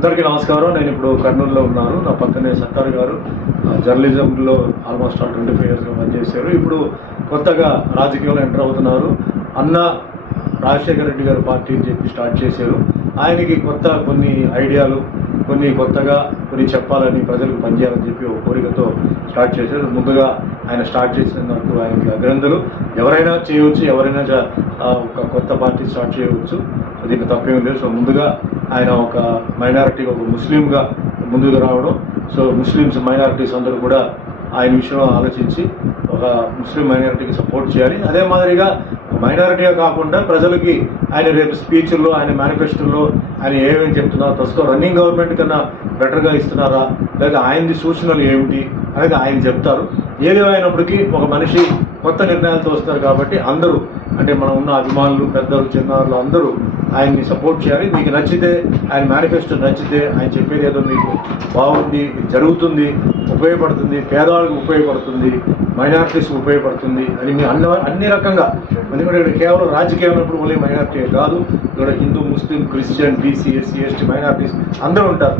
అందరికీ నమస్కారం. నేను ఇప్పుడు కర్నూలులో ఉన్నాను. నా పక్కనే సత్తార్ గారు జర్నలిజంలో ఆల్మోస్ట్ 25 ఇయర్స్గా పనిచేశారు. ఇప్పుడు కొత్తగా రాజకీయంలో ఎంటర్ అవుతున్నారు. అన్న రాజశేఖర రెడ్డి గారు పార్టీ అని చెప్పి స్టార్ట్ చేశారు. ఆయనకి కొన్ని ఐడియాలు కొత్తగా చెప్పాలని, ప్రజలకు పనిచేయాలని చెప్పి ఒక కోరికతో స్టార్ట్ చేశారు. ముందుగా ఆయన స్టార్ట్ చేసినందుకు ఆయనకి అభినందనలు. ఎవరైనా చేయవచ్చు, ఎవరైనా ఒక కొత్త పార్టీ స్టార్ట్ చేయవచ్చు, దీనికి తప్పేమీ లేదు. సో ముందుగా ఆయన ఒక మైనారిటీగా, ఒక ముస్లింగా ముందుకు రావడం, సో ముస్లిమ్స్ మైనారిటీస్ అందరూ కూడా ఆయన విషయంలో ఆలోచించి ఒక ముస్లిం మైనారిటీకి సపోర్ట్ చేయాలి. అదే మాదిరిగా మైనారిటీగా కాకుండా ప్రజలకి ఆయన రేపు స్పీచ్ల్లో, ఆయన మేనిఫెస్టోలో ఆయన ఏమేమి చెప్తున్నారో, ప్రస్తుతం రన్నింగ్ గవర్నమెంట్ కన్నా బెటర్గా ఇస్తున్నారా, లేదా ఆయనది సూచనలు ఏమిటి అనేది ఆయన చెప్తారు. ఏది అయినప్పటికీ ఒక మనిషి కొత్త నిర్ణయాలతో వస్తారు కాబట్టి అందరూ, అంటే మనం ఉన్న అభిమానులు, పెద్దలు, చిన్నారులు అందరూ ఆయన్ని సపోర్ట్ చేయాలి. మీకు నచ్చితే, ఆయన మేనిఫెస్టో నచ్చితే, ఆయన చెప్పేది ఏదో మీకు బాగుంది, జరుగుతుంది, ఉపయోగపడుతుంది, పేదవాళ్ళకి ఉపయోగపడుతుంది, మైనారిటీస్కి ఉపయోగపడుతుంది అని మీ అన్ని రకంగా, ఎందుకంటే ఇక్కడ కేవలం రాజకీయం ఉన్నప్పుడు ఓన్లీ మైనారిటీ కాదు, ఇక్కడ Hindu, Muslim, Christian, BC, SC, ST minorities అందరూ ఉంటారు.